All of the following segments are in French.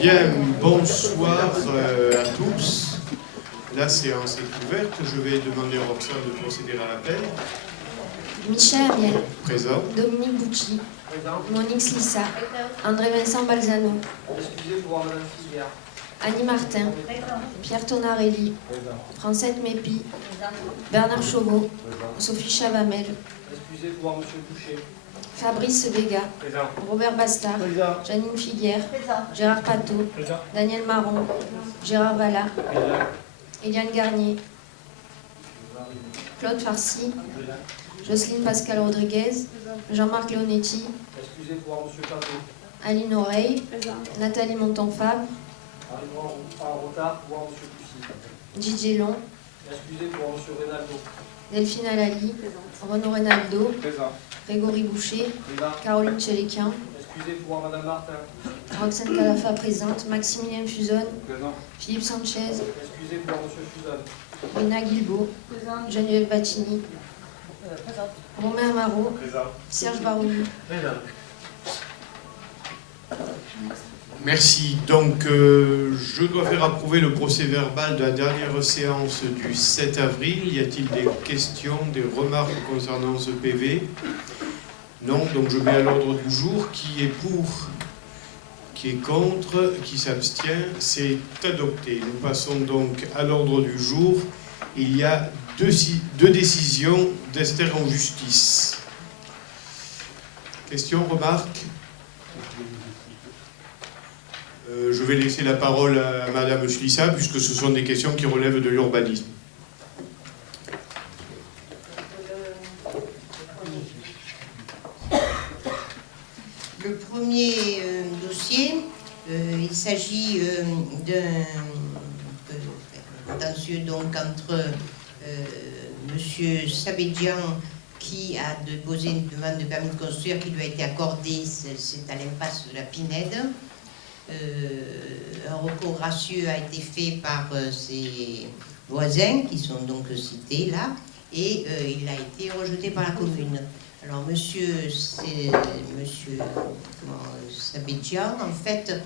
Bien, bonsoir à tous. La séance est ouverte. Je vais demander à Roxane de procéder à l'appel. Michel Amiel. Présent. Dominique Bucci. Monique Lissa. André-Vincent Balzano. Excusez pour Madame Filière. Annie Martin. Pierre Tonarelli. Francette Mépi. Bernard Chauveau. Sophie Chavamel. Excusez pour Monsieur Boucher. Fabrice Vega. Présent. Robert Bastard. Présent. Janine Figuière. Présent. Gérard Pateau. Présent. Daniel Marron. Gérard Valla. Présent. Eliane Garnier. Claude Farcy. Jocelyne Pascal Rodriguez. Jean-Marc Leonetti. Excusez pour Monsieur Pateau. Aline Oreille. Présent. Nathalie Montonfab. Arrivant en retard pour Monsieur Pussy. Didier Long. Excusez pour Monsieur Reynaldo. Delphine Alali. Présent. Renaud Reynaldo. Présent. Grégory Boucher. Présent. Caroline Tchéléquian. Excusez pour Madame Martin. Roxane Calafa présente. Maximilien Fuzon. Présent. Philippe Sanchez. Excusez pour Monsieur Fuzon. Rina Guilbault. Présent. Geneviève Battini. Présent. Romain Amaro. Présent. Serge Barouli. Présent. Merci. Donc, je dois faire approuver le procès-verbal de la dernière séance du 7 avril. Y a-t-il des questions, des remarques concernant ce PV? Non. Donc, je mets à l'ordre du jour. Qui est pour? Qui est contre? Qui s'abstient? C'est adopté. Nous passons donc à l'ordre du jour. Il y a deux décisions d'Esther en justice. Questions, remarques? Je vais laisser la parole à Madame Schlissa, puisque ce sont des questions qui relèvent de l'urbanisme. Le premier dossier, il s'agit d'un contentieux donc entre Monsieur Sabédian, qui a déposé une demande de permis de construire qui lui a été accordée, c'est à l'impasse de la Pinède. Un recours gracieux a été fait par ses voisins, qui sont donc cités là, et il a été rejeté par la commune. Alors, monsieur Sabédian, en fait,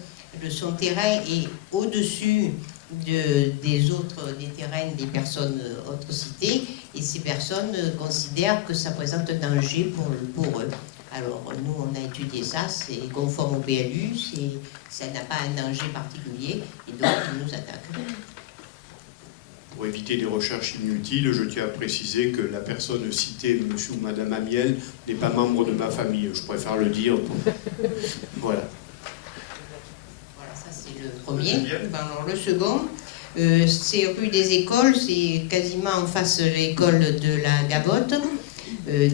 son terrain est au-dessus des terrains des personnes autres citées, et ces personnes considèrent que ça présente un danger pour eux. Alors, nous, on a étudié ça, c'est conforme au PLU, ça n'a pas un danger particulier, et donc ils nous attaquent. Pour éviter des recherches inutiles, je tiens à préciser que la personne citée, monsieur ou madame Amiel, n'est pas membre de ma famille. Je préfère le dire. Voilà. Voilà, ça c'est le premier. Alors, le second, c'est rue des Écoles, c'est quasiment en face de l'école de la Gabotte.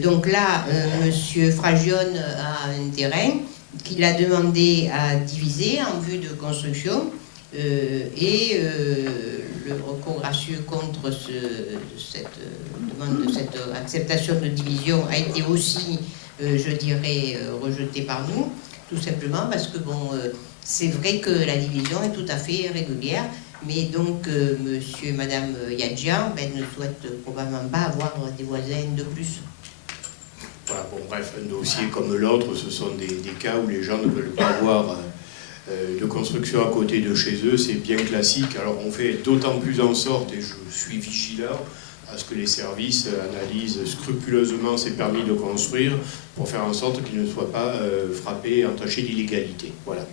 Donc là, monsieur Fragione a un terrain qu'il a demandé à diviser en vue de construction, et le recours gracieux contre cette demande, cette acceptation de division a été aussi, je dirais, rejeté par nous, tout simplement parce que bon, c'est vrai que la division est tout à fait régulière, mais donc monsieur et madame Yadjian ne souhaitent probablement pas avoir des voisins de plus. Voilà, bon, bref, un dossier comme l'autre, ce sont des cas où les gens ne veulent pas avoir de construction à côté de chez eux, c'est bien classique. Alors on fait d'autant plus en sorte, et je suis vigilant, à ce que les services analysent scrupuleusement ces permis de construire pour faire en sorte qu'ils ne soient pas frappés et entachés d'illégalité. Voilà.